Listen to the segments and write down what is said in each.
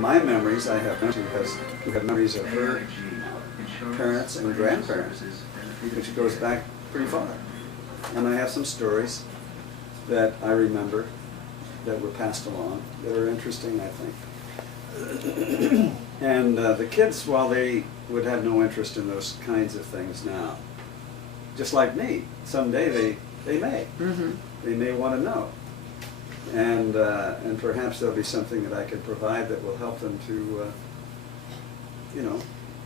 my memories, I have friends who have memories of her parents and grandparents, which goes back pretty far. And I have some stories that I remember that were passed along that are interesting, I think. And the kids, while they would have no interest in those kinds of things now, just like me, someday they may. Mm-hmm. They may want to know. And perhaps there'll be something that I can provide that will help them to,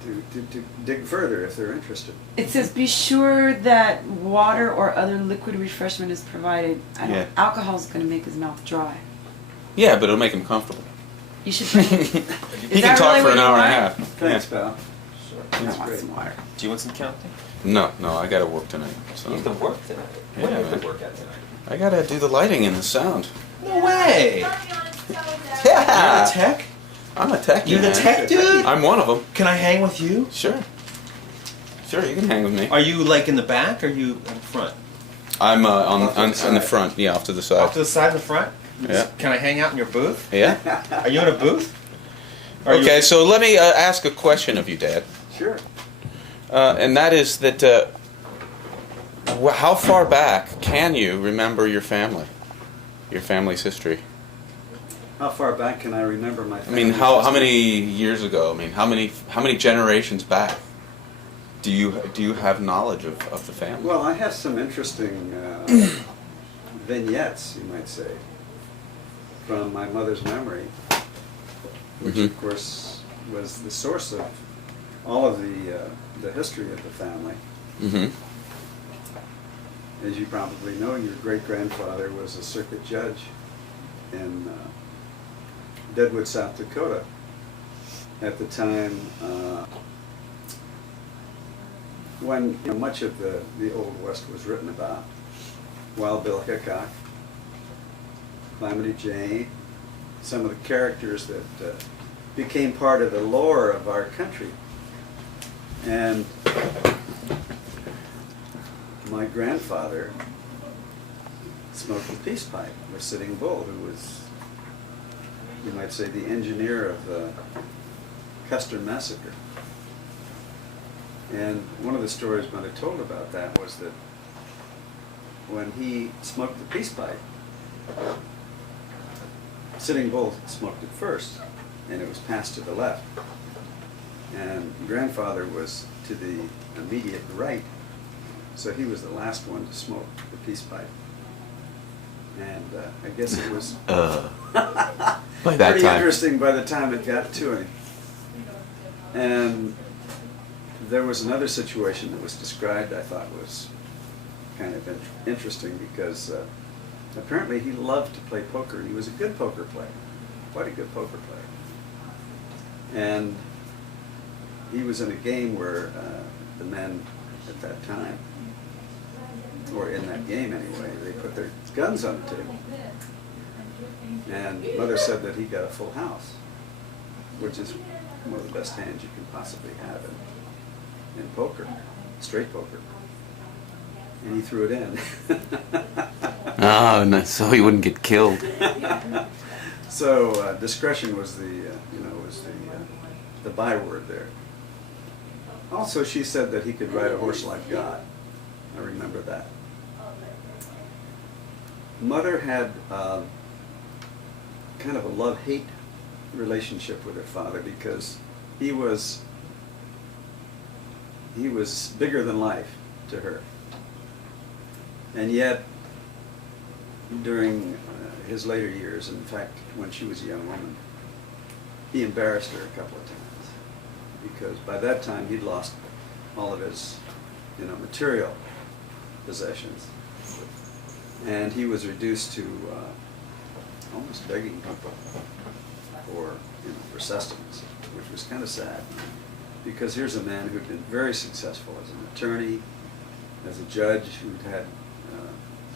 to dig further if they're interested. It says be sure that water or other liquid refreshment is provided. Yeah. Alcohol's going to make his mouth dry. Yeah, but it'll make him comfortable. You should bring it. He can talk for an hour and a half. Thanks, Yeah. pal. I That's want great. some water. Do you want some counting? No, I gotta work tonight. So. You have to work tonight. Yeah, What do you have man. to work at tonight? I gotta do the lighting and the sound. No way! Yeah. You're a tech? I'm a techie, You're the man. tech dude? I'm one of them. Can I hang with you? Sure. Sure, you can hang with me. Are you like in the back or are you in front? I'm Off to the on the side. front. Yeah, off to the Off side. to the side in the front? Yeah. Can I hang out in your booth? Yeah. Are you in a booth? Are Okay, you... so let me ask a question of you, Dad. Sure. And that is that how far back can you remember your family's history? How far back can I remember my I family? mean, how many years ago? I mean, how many generations back do you have knowledge of the family? Well, I have some interesting vignettes, you might say, from my mother's memory, which Mhm. of course was the source of all of the history of the family. Mm-hmm. As you probably know, your great-grandfather was a circuit judge in Deadwood, South Dakota. At the time when much of the Old West was written about. Wild Bill Hickok, Calamity Jane, some of the characters that became part of the lore of our country. And my grandfather smoked the peace pipe with Sitting Bull, who was, you might say, the engineer of the Custer Massacre. And one of the stories Mother told about that was that when he smoked the peace pipe, Sitting Bull smoked it first, and it was passed to the left. And grandfather was to the immediate right, so he was the last one to smoke the peace pipe. And I guess it was By that pretty time. interesting by the time it got to him. And there was another situation that was described I thought was kind of interesting because apparently he loved to play poker, and he was a good poker player, quite a good poker player. And he was in a game where the men at that time, or in that game anyway, they put their guns on the table. And Mother said that he got a full house, which is one of the best hands you can possibly have in poker, straight poker. And he threw it in. Oh, no, so he wouldn't get killed. So discretion was the byword there. Also, she said that he could ride a horse like God. I remember that. Mother had kind of a love-hate relationship with her father because he was bigger than life to her. And yet, during his later years, in fact, when she was a young woman, he embarrassed her a couple of times because by that time he'd lost all of his, material possessions, and he was reduced to almost begging people for sustenance, which was kind of sad because here's a man who'd been very successful as an attorney, as a judge, who'd had,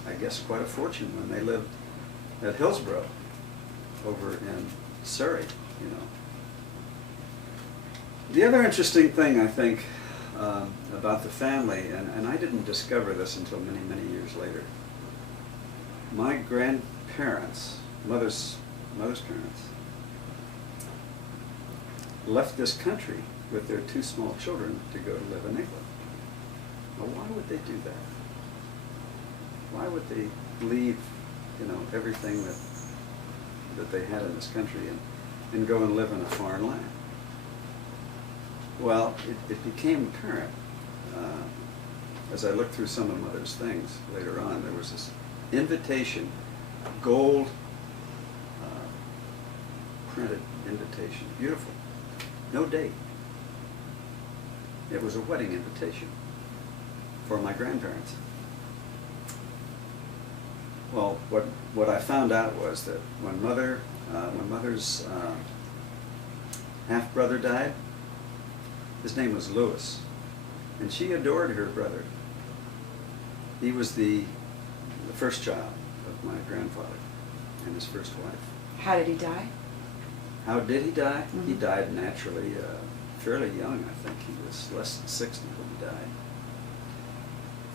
I guess, quite a fortune when they lived at Hillsborough over in Surrey, The other interesting thing, I think, about the family, and I didn't discover this until many, many years later. My grandparents, mother's parents, left this country with their 2 small children to go to live in England. Now, why would they do that? Why would they leave, everything that they had in this country and go and live in a foreign land? Well, it became apparent as I looked through some of Mother's things later on. There was this invitation, gold printed invitation, beautiful, no date. It was a wedding invitation for my grandparents. Well, what I found out was that when Mother's half brother died, his name was Louis, and she adored her brother. He was the first child of my grandfather and his first wife. How did he die? How did he die? Mm-hmm. He died naturally, fairly young. I think he was less than 60 when he died.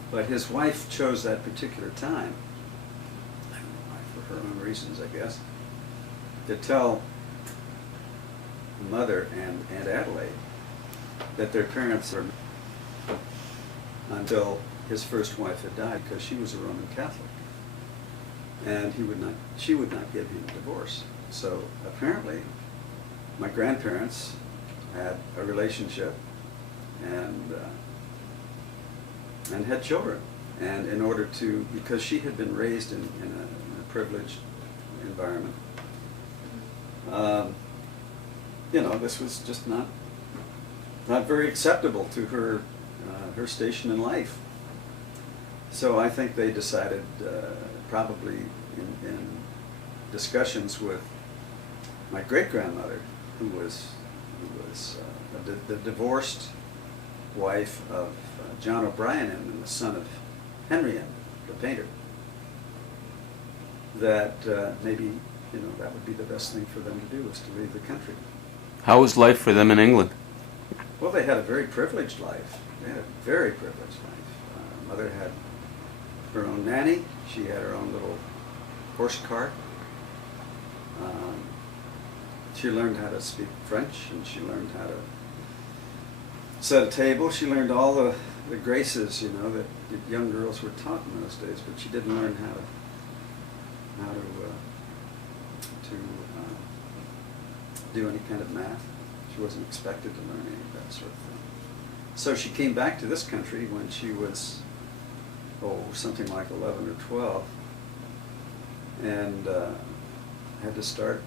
But his wife chose that particular time, I don't know why, for her own reasons, I guess, to tell Mother and Aunt Adelaide that their parents were until his first wife had died, because she was a Roman Catholic, and she would not give him a divorce. So apparently, my grandparents had a relationship and had children, and in order to, because she had been raised in a privileged environment, this was just not very acceptable to her station in life. So I think they decided, probably in discussions with my great-grandmother, who was the divorced wife of John O'Brien and the son of Henry M, the painter, that maybe that would be the best thing for them to do, was to leave the country. How was life for them in England? Well, they had a very privileged life. They had a very privileged life. Mother had her own nanny. She had her own little horse cart. She learned how to speak French, and she learned how to set a table. She learned all the graces, that young girls were taught in those days, but she didn't learn how to do any kind of math. She wasn't expected to learn any of that sort of thing. So she came back to this country when she was, something like 11 or 12, and had to start,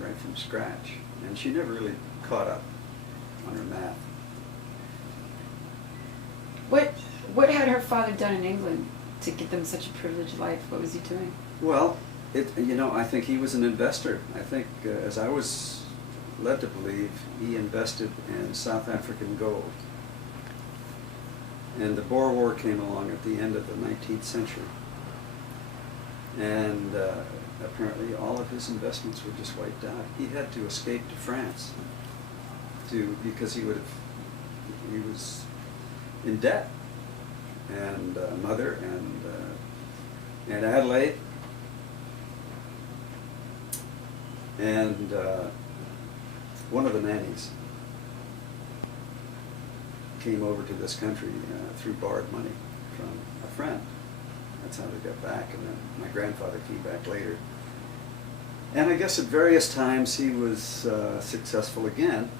right from scratch. And she never really caught up on her math. What had her father done in England to give them such a privileged life? What was he doing? Well, I think he was an investor. I think, as I was led to believe, he invested in South African gold. And the Boer War came along at the end of the 19th century. And apparently all of his investments were just wiped out. He had to escape to France because he was in debt. And Mother and Adelaide and one of the nannies came over to this country through borrowed money from a friend. That's how they got back, and then my grandfather came back later. And I guess at various times he was successful again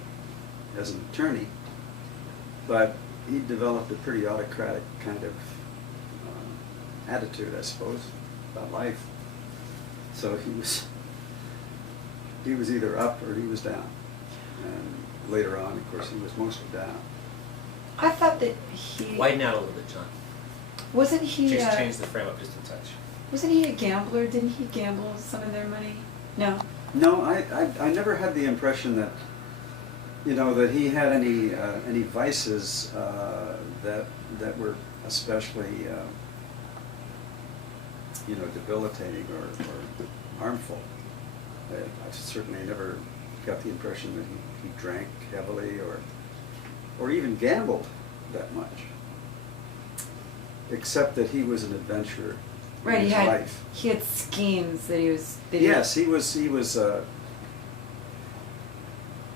as an attorney, but he developed a pretty autocratic kind of attitude, I suppose, about life. So he was either up or he was down. And later on, of course, he was mostly down. I thought that he Widen out a little bit, John. wasn't he. Change the frame up just a touch. Wasn't he a gambler? Didn't he gamble some of their money? No. No, I never had the impression that, that he had any vices that were especially, debilitating or harmful. I certainly never got the impression that he drank heavily or even gambled that much, except that he was an adventurer Right. in his life. He had schemes that he was. Yes, he was.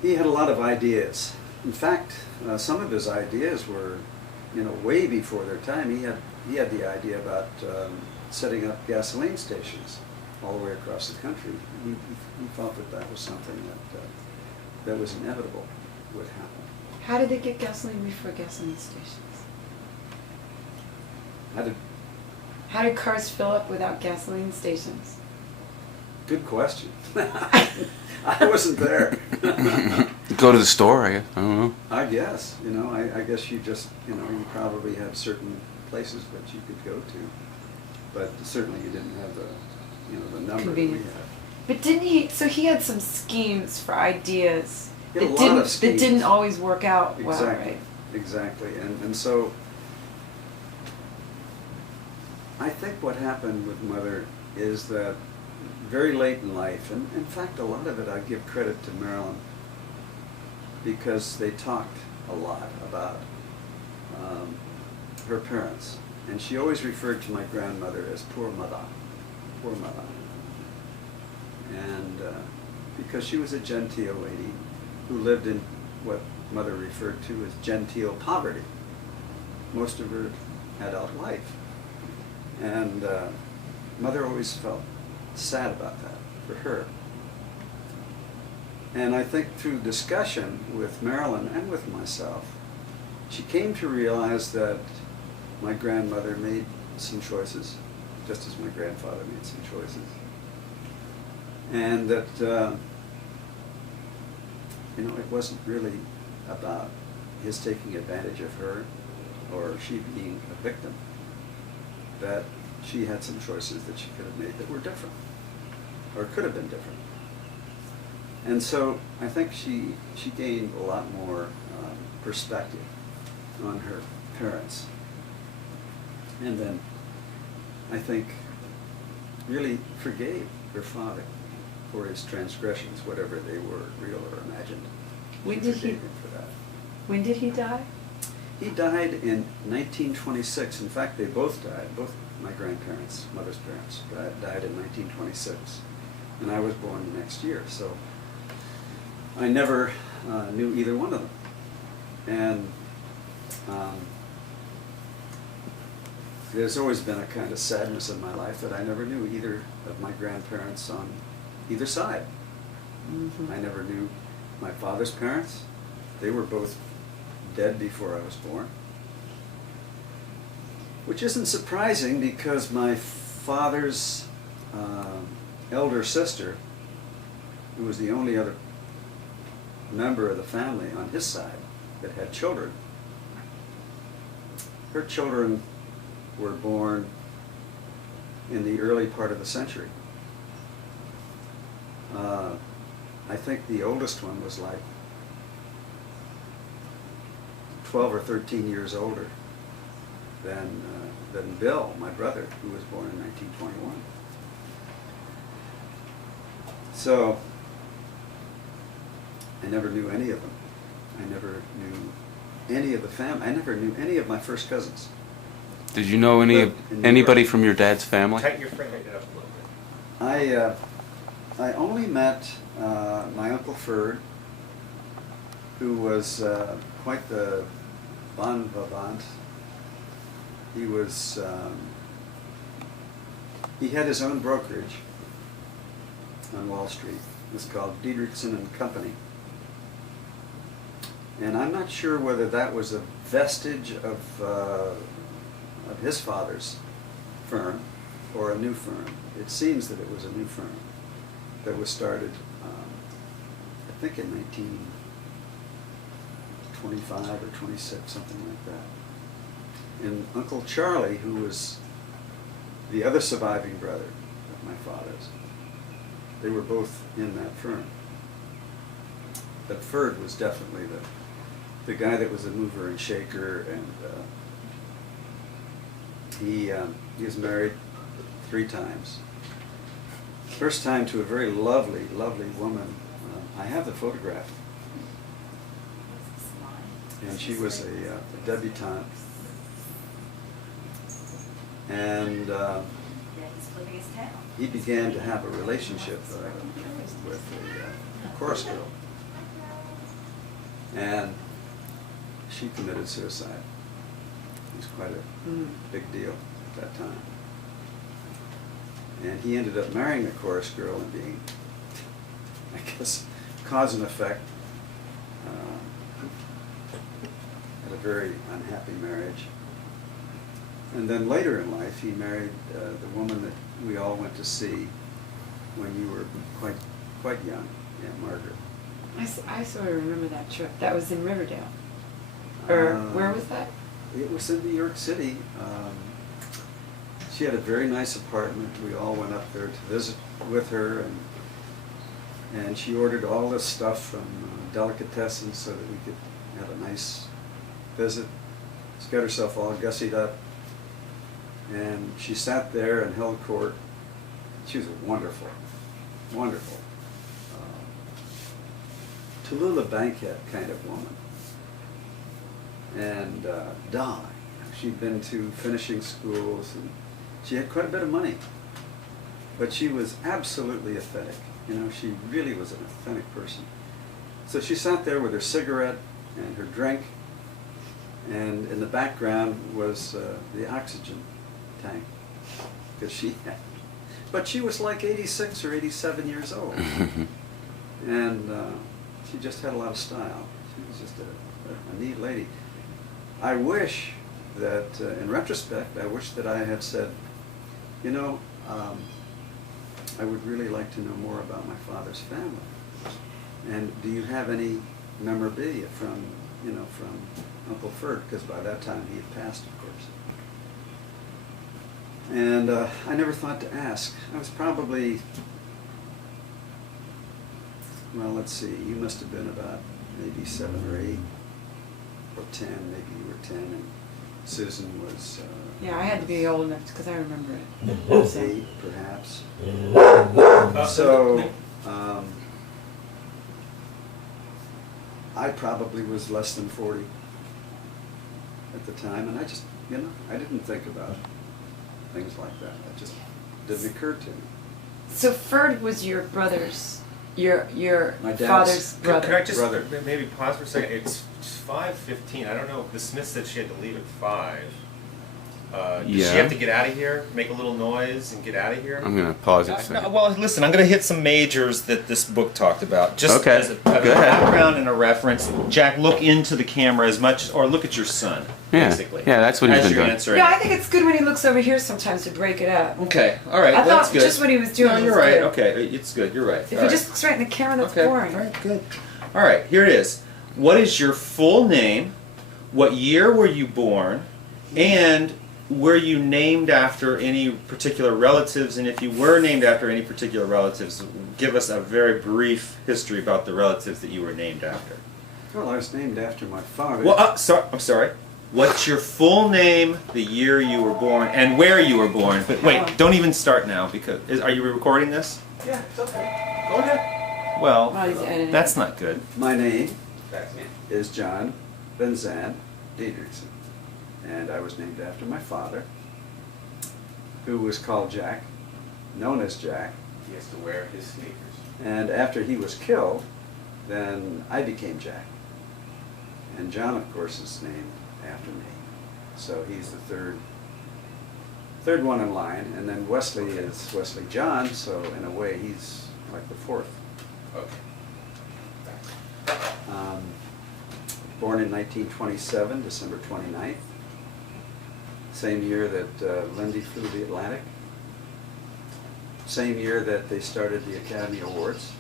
he had a lot of ideas. In fact, some of his ideas were, way before their time. He had the idea about setting up gasoline stations all the way across the country. He thought that was something that was inevitable would happen. How did they get gasoline before gasoline stations? How did cars fill up without gasoline stations? Good question. I wasn't there. Go to the store, I guess. I don't know. I guess, I guess you just, you probably had certain places that you could go to, but certainly you didn't have the number that we Convenience. had. But didn't he? So he had some schemes for ideas He had a that lot of that schemes. didn't always work out well, Exactly. right? Exactly, and so I think what happened with Mother is that very late in life, and in fact a lot of it I give credit to Marilyn, because they talked a lot about her parents, and she always referred to my grandmother as poor mother, and because she was a genteel lady who lived in what Mother referred to as genteel poverty most of her adult life. And Mother always felt sad about that for her. And I think through discussion with Marilyn and with myself, she came to realize that my grandmother made some choices, just as my grandfather made some choices. And that, it wasn't really about his taking advantage of her or she being a victim, that she had some choices that she could have made that were different, or could have been different. And so I think she gained a lot more perspective on her parents. And then I think really forgave her father for his transgressions, whatever they were, real or imagined. When She did forgave he- him for that. When did he die? He died in 1926. In fact, they both died. Both my grandparents, Mother's parents, died in 1926. And I was born the next year, so I never knew either one of them. And there's always been a kind of sadness in my life that I never knew either of my grandparents on either side. Mm-hmm. I never knew my father's parents. They were both dead before I was born. Which isn't surprising because my father's elder sister, who was the only other member of the family on his side that had children, her children were born in the early part of the century. I think the oldest one was like 12 or 13 years older than Bill, my brother, who was born in 1921. So I never knew any of them. I never knew any of the family. I never knew any of my first cousins. Did you know anybody from your dad's family? Tighten your frame rate up a little bit. I only met my Uncle Ferd, who was quite the bon vivant. He was, he had his own brokerage on Wall Street. It was called Didrichsen and Company. And I'm not sure whether that was a vestige of his father's firm or a new firm. It seems that it was a new firm that was started, I think in 1925 or 26, something like that. And Uncle Charlie, who was the other surviving brother of my father's, they were both in that firm. But Ferd was definitely the guy that was a mover and shaker, and he was married 3 times. First time to a very lovely, lovely woman. I have the photograph. And she was a debutante. And he began to have a relationship with a chorus girl. and she committed suicide. It was quite a big deal at that time. And he ended up marrying the chorus girl and being, I guess, cause and effect. Had a very unhappy marriage. And then later in life, he married the woman that we all went to see when you were quite young, Aunt Margaret. I sort of remember that trip. That was in Riverdale. Or where was that? It was in New York City. She had a very nice apartment. We all went up there to visit with her, and she ordered all this stuff from delicatessen so that we could have a nice visit. She got herself all gussied up, and she sat there and held court. She was a wonderful, wonderful Tallulah Bankhead kind of woman. And Di, she'd been to finishing schools, and she had quite a bit of money. But she was absolutely authentic. You know, she really was an authentic person. So she sat there with her cigarette and her drink, and in the background was the oxygen tank that she had. But she was like 86 or 87 years old. And she just had a lot of style. She was just a neat lady. I wish that, in retrospect, I wish that I had said, you know, I would really like to know more about my father's family. And do you have any memorabilia from, you know, from Uncle Ferd? Because by that time he had passed, of course. And I never thought to ask. I was probably, well, let's see, you must have been about maybe 7 or 8 or 10, maybe you were 10, and Susan was... Yeah, I had to be old enough because I remember it. 8, perhaps. So, I probably was less than 40 at the time, and I just, you know, I didn't think about things like that. It just didn't occur to me. So Ferd was your brother's, your My dad's father's Could brother. I just Brother. maybe pause for a second? It's 5:15. I don't know. The Smith said she had to leave at 5. Does she Yeah. have to get out of here, make a little noise, and get out of here? I'm gonna pause it a second. Well, listen, I'm going to hit some majors that this book talked about. Just Okay, as a go ahead. background and a reference. Jack, look into the camera as much, or look at your son, Yeah. basically. Yeah, that's what he's as been you're doing. answering. No, I think it's good when he looks over here sometimes to break it up. Okay, all right, I that's thought good. just what he was doing No, you're was right. good. Okay, it's good. You're right. If All he right. just looks right in the camera, that's Okay, boring. all right, good. All right, here it is. What is your full name? What year were you born? And were you named after any particular relatives? And if you were named after any particular relatives, give us a very brief history about the relatives that you were named after. Well, I was named after my father. Well, I'm sorry. What's your full name, the year you were born, and where you were born? But wait, don't even start now because are you recording this? Yeah, it's okay. Go ahead. Well, While he's editing. that's not good. My name is John Benzan Didrichsen, and I was named after my father, who was called Jack, known as Jack. He has to wear his sneakers. And after he was killed, then I became Jack. And John, of course, is named after me. So he's the third one in line. And then Wesley is Wesley John, so in a way he's like the 4th. Okay. Born in 1927, December 29th. Same year that Lindy flew the Atlantic. Same year that they started the Academy Awards.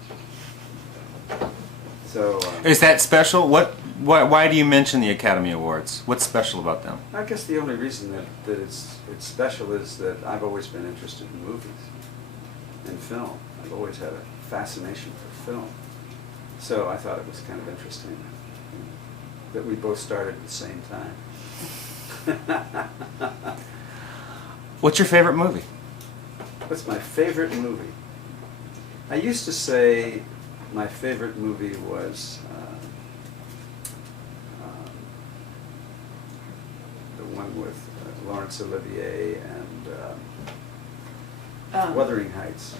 So Is that special? Why do you mention the Academy Awards? What's special about them? I guess the only reason that it's special is that I've always been interested in movies and film. I've always had a fascination for film. So I thought it was kind of interesting that we both started at the same time. What's your favorite movie? What's my favorite movie? I used to say my favorite movie was the one with Laurence Olivier and Wuthering Heights.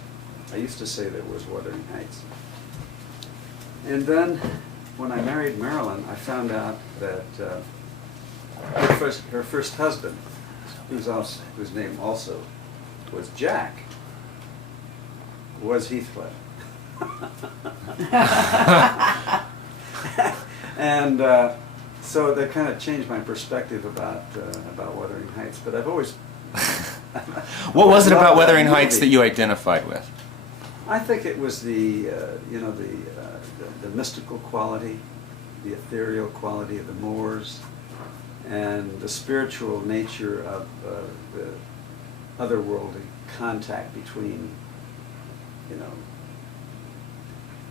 I used to say that was Wuthering Heights. And then when I married Marilyn, I found out that her first husband, whose name also was Jack, was Heathcliff. And so that kind of changed my perspective about Wuthering Heights. But I've always What was it about loved Wuthering that Heights movie. that you identified with? I think it was the mystical quality, the ethereal quality of the moors, and the spiritual nature of the otherworldly contact between,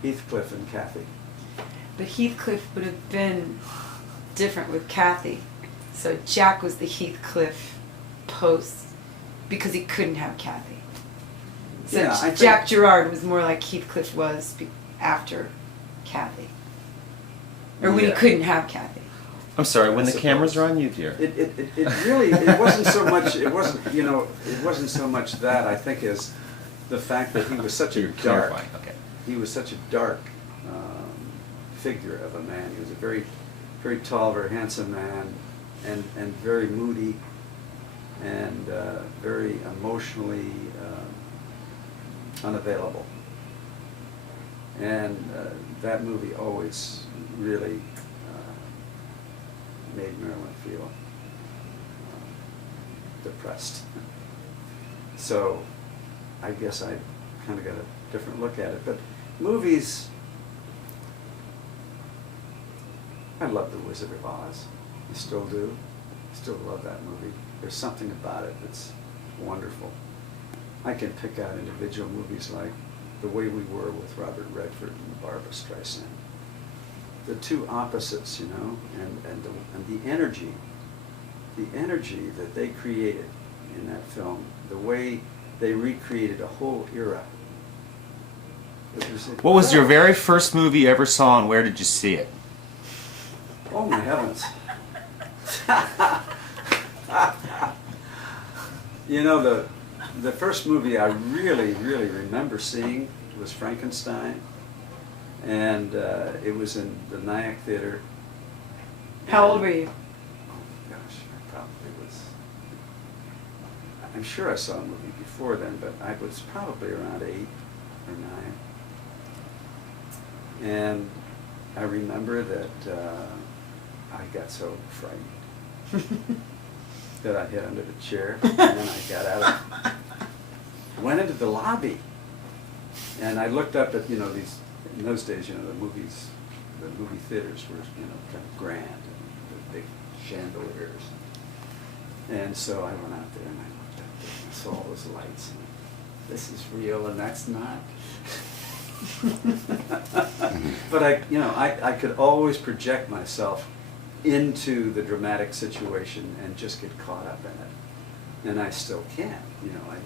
Heathcliff and Kathy. But Heathcliff would have been different with Kathy. So Jack was the Heathcliff post because he couldn't have Kathy. So Yeah, I think- Jack Gerard was more like Heathcliff was after Kathy. Or when he Yeah. couldn't have Kathy. I'm sorry, when I the cameras suppose. are on you, dear. It really, it wasn't so much, it wasn't so much that, I think, as the fact that he was such a You're dark, clarifying, okay. he was such a dark figure of a man. He was a very, very tall, very handsome man, and very moody, and very emotionally unavailable. And that movie always really made Marilyn feel depressed. So I guess I kind of got a different look at it. But movies, I love The Wizard of Oz. I still do. I still love that movie. There's something about it that's wonderful. I can pick out individual movies like The Way We Were with Robert Redford and Barbra Streisand. The two opposites, and the energy that they created in that film, the way they recreated a whole era. What was your very first movie you ever saw, and where did you see it? Oh my heavens. The first movie I really, really remember seeing was Frankenstein, and it was in the Nyack Theater. How old were you? Oh gosh, I probably was. I'm sure I saw a movie before then, but I was probably around 8 or 9. And I remember that I got so frightened that I hid under the chair, and then I got out went into the lobby, and I looked up at, these, in those days, the movie theaters were, kind of grand, and the big chandeliers. And so I went out there and I looked up there and I saw all those lights, and this is real and that's not. But I could always project myself into the dramatic situation and just get caught up in it. And I still can,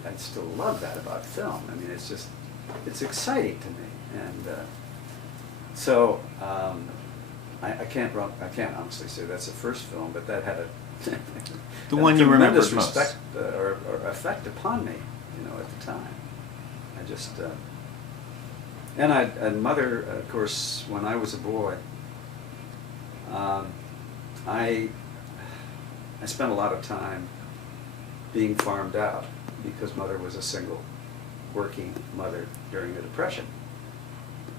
I still love that about film. I mean, it's exciting to me. And so I can't honestly say that's the first film, but that had a The one you remember tremendous most. respect or effect upon me, at the time. I just and Mother, of course, when I was a boy, I spent a lot of time being farmed out because Mother was a single working mother during the Depression.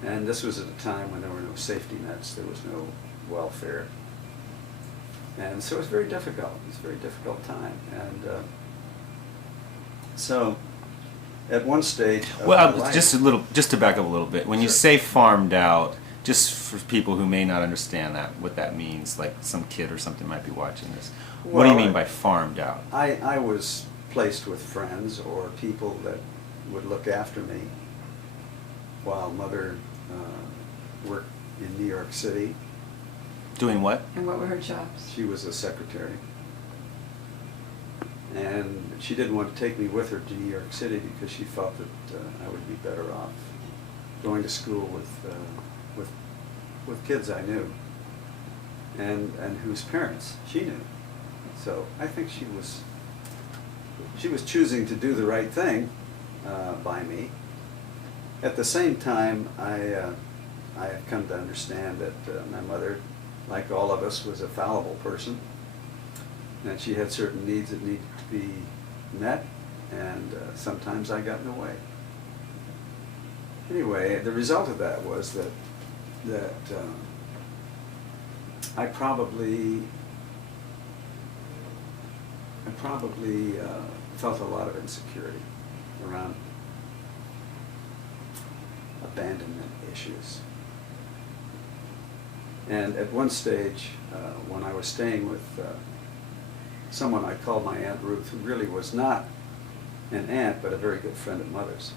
And this was at a time when there were no safety nets, there was no welfare. And so it was very difficult. It was a very difficult time. And so at one stage of my Well, life, just to back up a little bit. When you Sure. say farmed out, just for people who may not understand what that means, like some kid or something might be watching this. What do you Well, mean by farmed out? I was placed with friends or people that would look after me while Mother worked in New York City. Doing what? And what were her jobs? She was a secretary. And she didn't want to take me with her to New York City because she felt that I would be better off going to school with kids I knew and whose parents she knew. So I think she was choosing to do the right thing by me. At the same time, I I have come to understand that my mother, like all of us, was a fallible person, and she had certain needs that needed to be met, and sometimes I got in the way. Anyway, the result of that was that I probably felt a lot of insecurity around abandonment issues. And at one stage, when I was staying with someone I called my Aunt Ruth, who really was not an aunt, but a very good friend of Mother's,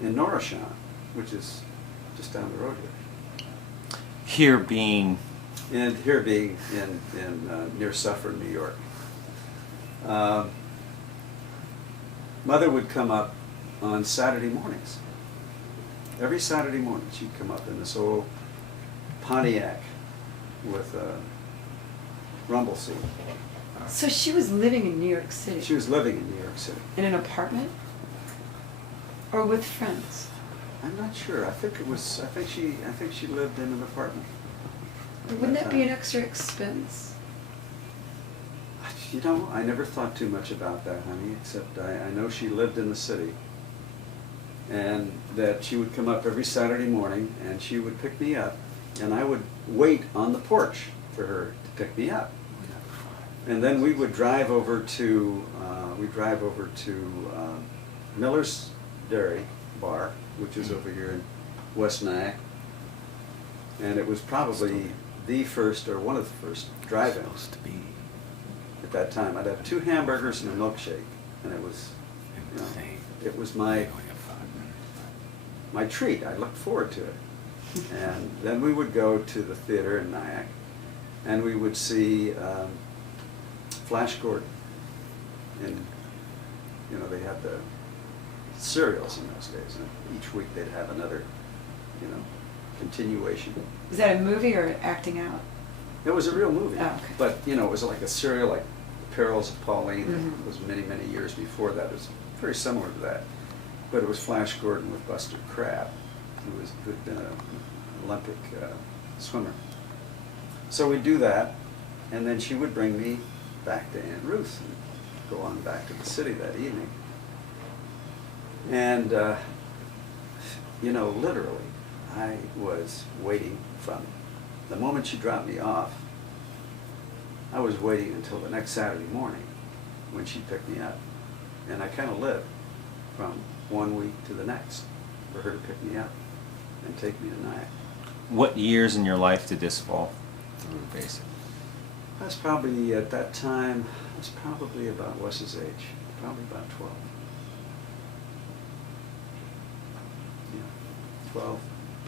in Norrishan, which is just down the road here. Here being And here being in near Suffern, New York. Mother would come up on Saturday mornings. Every Saturday morning she'd come up in this old Pontiac with a rumble seat. So she was living in New York City? She was living in New York City. In an apartment? Or with friends? I'm not sure. I think she lived in an apartment. Wouldn't that be an extra expense? You know, I never thought too much about that, honey, except I know she lived in the city, and that she would come up every Saturday morning and she would pick me up, and I would wait on the porch for her to pick me up. And then we would drive over to Miller's Dairy Bar, which is over here in West Nyack, and it was probably the first or one of the first drive-ins at that time. I'd have 2 hamburgers and a milkshake, and it was, you know, it was my treat. I looked forward to it. And then we would go to the theater in Nyack, and we would see Flash Gordon. And, you know, they had the serials in those days, and each week they'd have another, you know, continuation. Was that a movie or acting out? It was a real movie. Oh, okay. But, you know, it was like a serial like The Perils of Pauline. Mhm. It was many, many years before that. It was very similar to that. But it was Flash Gordon with Buster Crabbe, who'd been an Olympic swimmer. So we'd do that, and then she would bring me back to Aunt Ruth and go on back to the city that evening. And, you know, literally, I was waiting from the moment she dropped me off. I was waiting until the next Saturday morning when she picked me up. And I kind of lived from one week to the next for her to pick me up and take me to Nyack. what years in your life did this fall through, basically? I was probably, at that time, I was probably about Wes's age, probably about 12. Yeah, 12.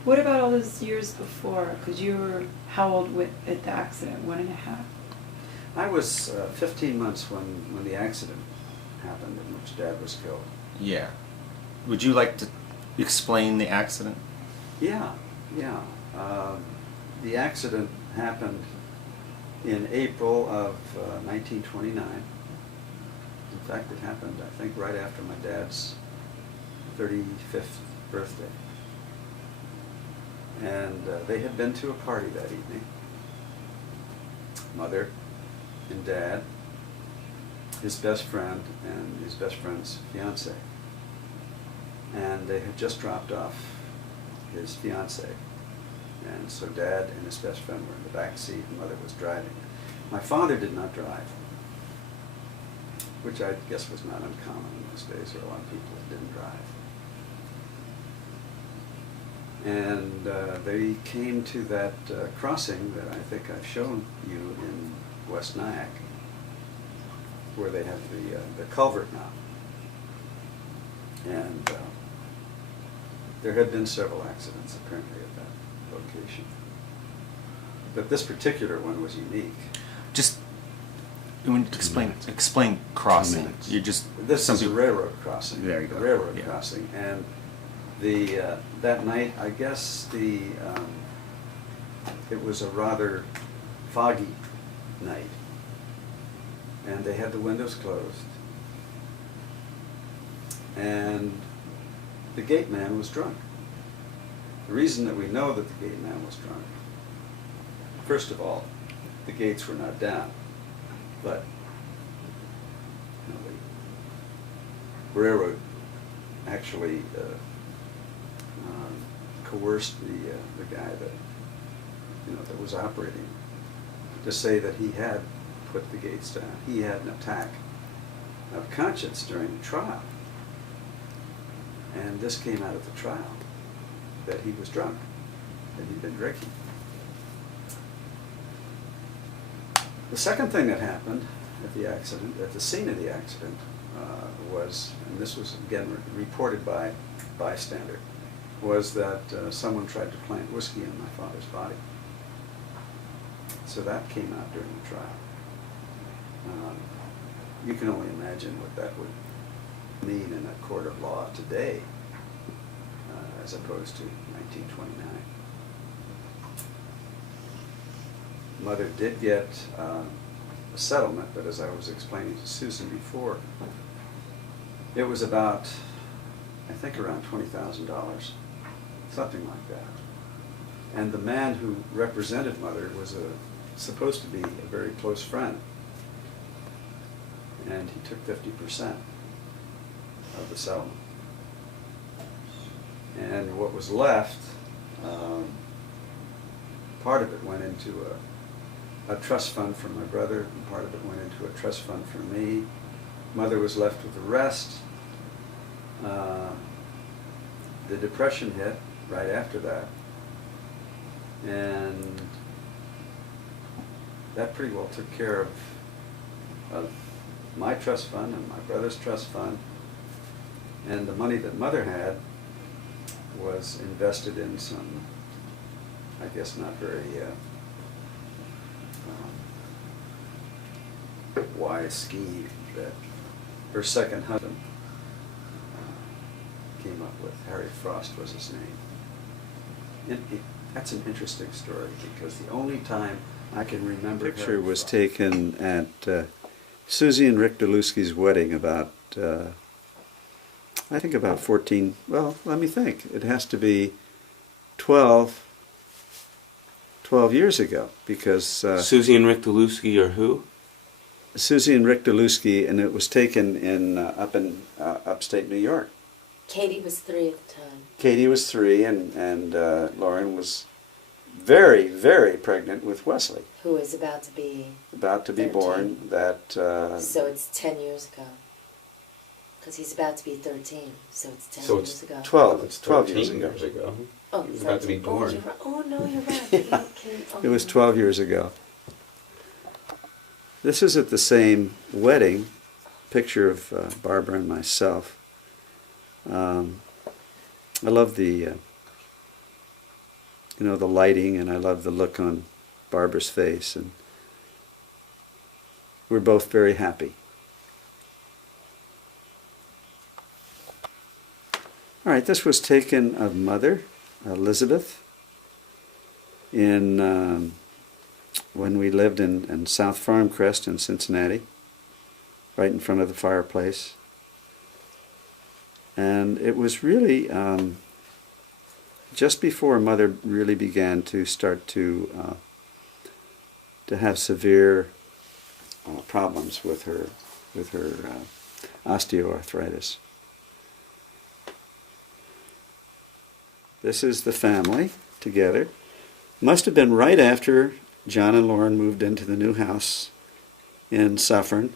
What about all those years before? Because you were how old at the accident? 1.5? I was 15 months when the accident happened in which Dad was killed. Yeah. Would you like to explain the accident? Yeah. The accident happened in April of 1929. In fact, it happened, I think, right after my dad's 35th birthday. And they had been to a party that evening. Mother and Dad, his best friend, and his best friend's fiance. And they had just dropped off his fiance. And so Dad and his best friend were in the back seat, and Mother was driving. My father did not drive, which I guess was not uncommon in those days. There were a lot of people that didn't drive. And they came to that crossing that I think I've shown you in West Nyack, where they have the culvert now. And there had been several accidents apparently at that location. But this particular one was unique. Just explain crossing. minutes. You just This is a people- railroad crossing. There you go. A railroad Yeah. crossing. And that night, I guess it was a rather foggy night. And they had the windows closed. And the gate man was drunk. The reason that we know that the gate man was drunk, first of all, the gates were not down, but the railroad actually coerced the guy that was operating to say that he had put the gates down. He had an attack of conscience during the trial, and this came out of the trial, that he was drunk, that he'd been drinking. The second thing that happened at the accident, at the scene of the accident, was, and this was again reported by a bystander, was that someone tried to plant whiskey in my father's body. So that came out during the trial. You can only imagine what that would mean in a court of law today, as opposed to 1929. Mother did get a settlement, but as I was explaining to Susan before, it was about, I think, around $20,000, something like that. And the man who represented Mother was supposed to be a very close friend, and he took 50% of the settlement. And what was left, part of it went into a trust fund for my brother, and part of it went into a trust fund for me. Mother was left with the rest. The Depression hit right after that, and that pretty well took care of my trust fund and my brother's trust fund, and the money that Mother had was invested in some, I guess, not very wise scheme that her second husband came up with. Harry Frost was his name. That's an interesting story, because the only time I can remember picture Harry was Frost taken at Susie and Rick Deluski's wedding about, I think about 14, well, let me think. It has to be 12 years ago, because Susie and Rick Deluski are who? Susie and Rick Deluski, and it was taken in up in upstate New York. Katie was 3 at the time. Katie was 3, and Lauren was very, very pregnant with Wesley. Who was about to be... About to be 13. born. That. So it's 10 years ago. Because he's about to be 13, so it's 10 So years it's ago. 12. It's 12 13 years ago. years ago. Oh, He was about to be 13. born. Oh, you're right. Oh, no, you're right. It was 12 years ago. This is at the same wedding, picture of Barbara and myself. I love the, the lighting, and I love the look on Barbara's face, and we're both very happy. All right, this was taken of Mother, Elizabeth, in when we lived in South Farm Crest in Cincinnati, right in front of the fireplace. And it was really just before Mother really began to start to have severe problems with her osteoarthritis. This is the family together. Must have been right after John and Lauren moved into the new house in Suffern.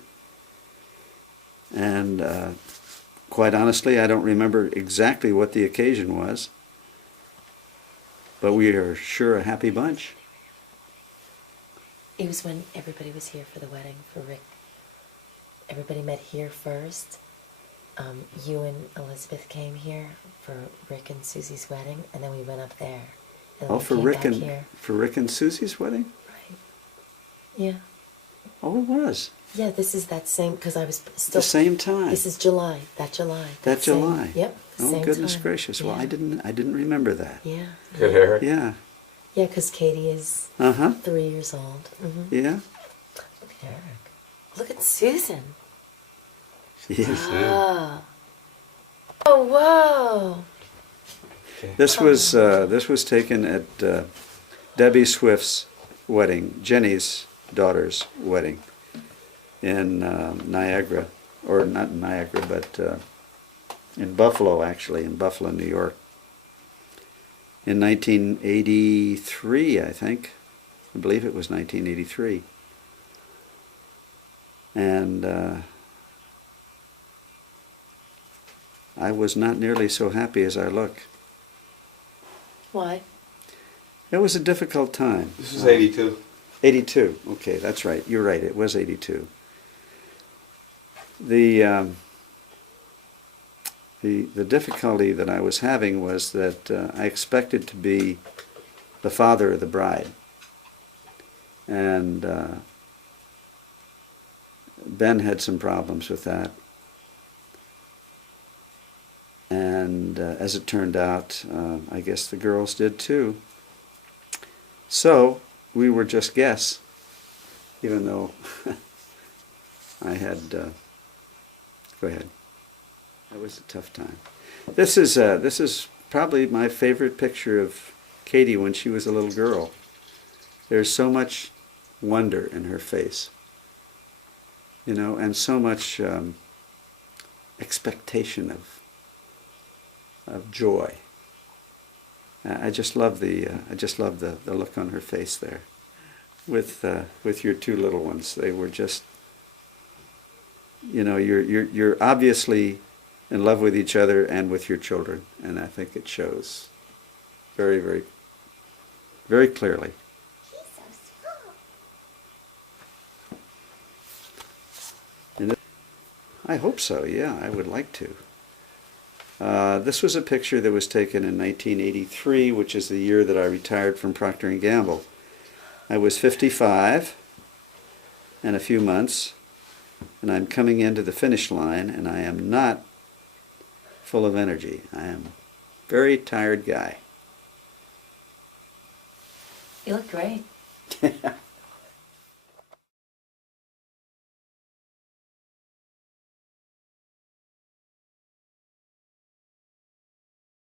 And quite honestly, I don't remember exactly what the occasion was, but we are sure a happy bunch. It was when everybody was here for the wedding for Rick. Everybody met here first. You and Elizabeth came here for Rick and Susie's wedding, and then we went up there. And Oh, we for came Rick back and here. for Rick and Susie's wedding? Right. Yeah. Oh, it was. Yeah, this is that same, because I was still... The same time. This is July, that July. That same- July. Yep, Oh, same goodness time. gracious. Well, Yeah. I didn't remember that. Yeah. Good hair. Yeah. Yeah, because Katie is Uh-huh. 3 years old. Mm-hmm. Yeah. Look at Eric. Look at Susan. Yeah. Ah. Oh, whoa. Okay. This was taken at Debbie Swift's wedding, Jenny's daughter's wedding in Niagara, or not Niagara, but in Buffalo, actually, in Buffalo, New York. In 1983, I think. I believe it was 1983. And I was not nearly so happy as I look. Why? It was a difficult time. This is 82. 82. Okay, that's right. You're right. It was 82. The difficulty that I was having was that I expected to be the father of the bride, and Ben had some problems with that. And as it turned out, I guess the girls did too. So we were just guests, even though I had. Go ahead. That was a tough time. This is probably my favorite picture of Katie when she was a little girl. There's so much wonder in her face, you know, and so much expectation of joy. I just love the look on her face there, with your two little ones. They were just, you know, you're obviously in love with each other and with your children, and I think it shows very, very, very clearly. He's so small. And I hope so. Yeah, I would like to. This was a picture that was taken in 1983, which is the year that I retired from Procter & Gamble. I was 55 in a few months, and I'm coming into the finish line, and I am not full of energy. I am a very tired guy. You look great.